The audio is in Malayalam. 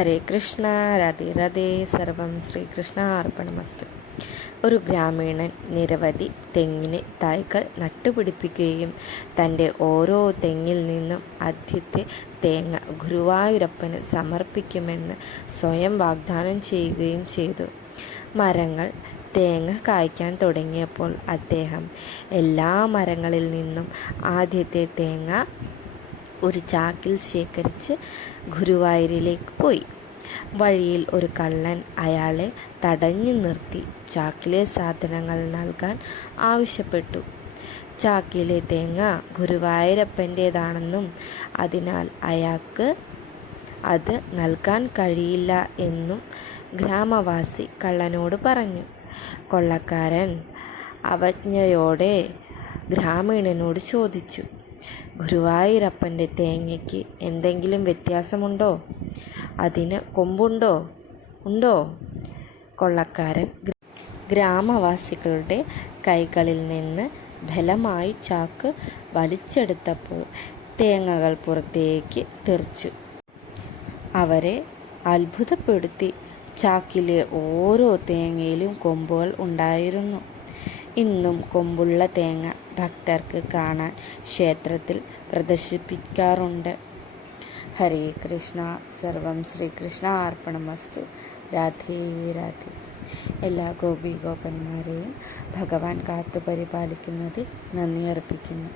ഹരേ കൃഷ്ണ രാധേ രാധേ സർവം ശ്രീകൃഷ്ണ അർപ്പണമസ്തു ഒരു ഗ്രാമീണൻ നിരവധി തെങ്ങിന് തൈകൾ നട്ടുപിടിപ്പിക്കുകയും തന്റെ ഓരോ തെങ്ങിൽ നിന്നും ആദ്യത്തെ തേങ്ങ ഗുരുവായൂരപ്പന് സമർപ്പിക്കുമെന്ന് സ്വയം വാഗ്ദാനം ചെയ്യുകയും ചെയ്തു. മരങ്ങൾ തേങ്ങ കായ്ക്കാൻ തുടങ്ങിയപ്പോൾ അദ്ദേഹം എല്ലാ മരങ്ങളിൽ നിന്നും ആദ്യത്തെ തേങ്ങ ഒരു ചാക്കിൽ ശേഖരിച്ച് ഗുരുവായൂരിലേക്ക് പോയി. വഴിയിൽ ഒരു കള്ളൻ അയാളെ തടഞ്ഞു നിർത്തി ചാക്കിലെ സാധനങ്ങൾ നൽകാൻ ആവശ്യപ്പെട്ടു. ചാക്കിലെ തേങ്ങ ഗുരുവായൂരപ്പന്റേതാണെന്നും അതിനാൽ അയാൾക്ക് അത് നൽകാൻ കഴിയില്ല എന്നും ഗ്രാമവാസി കള്ളനോട് പറഞ്ഞു. കൊള്ളക്കാരൻ അവജ്ഞയോടെ ഗ്രാമീണനോട് ചോദിച്ചു. ഗുരുവായൂരപ്പന്റെ തേങ്ങയ്ക്ക് എന്തെങ്കിലും വ്യത്യാസമുണ്ടോ? അതിന് കൊമ്പുണ്ടോ? ഉണ്ടോ? കൊള്ളക്കാരൻ ഗ്രാമവാസികളുടെ കൈകളിൽ നിന്ന് ബലമായി ചാക്ക് വലിച്ചെടുത്തപ്പോൾ തേങ്ങകൾ പുറത്തേക്ക് തെറിച്ചു. അവരെ അത്ഭുതപ്പെടുത്തി. ചാക്കിലെ ഓരോ തേങ്ങയിലും കൊമ്പുകൾ ഉണ്ടായിരുന്നു. ഇന്നും കൊമ്പുള്ള തേങ്ങ ഭക്തർക്ക് കാണാൻ ക്ഷേത്രത്തിൽ പ്രദർശിപ്പിക്കാറുണ്ട്. ഹരേ കൃഷ്ണ. സർവം ശ്രീകൃഷ്ണ അർപ്പണമസ്തു. രാധേ രാധേ. എല്ലാ ഗോപി ഗോപന്മാരെയും ഭഗവാൻ കാത്തു പരിപാലിക്കുന്നതിൽ നന്ദി അർപ്പിക്കുന്നു.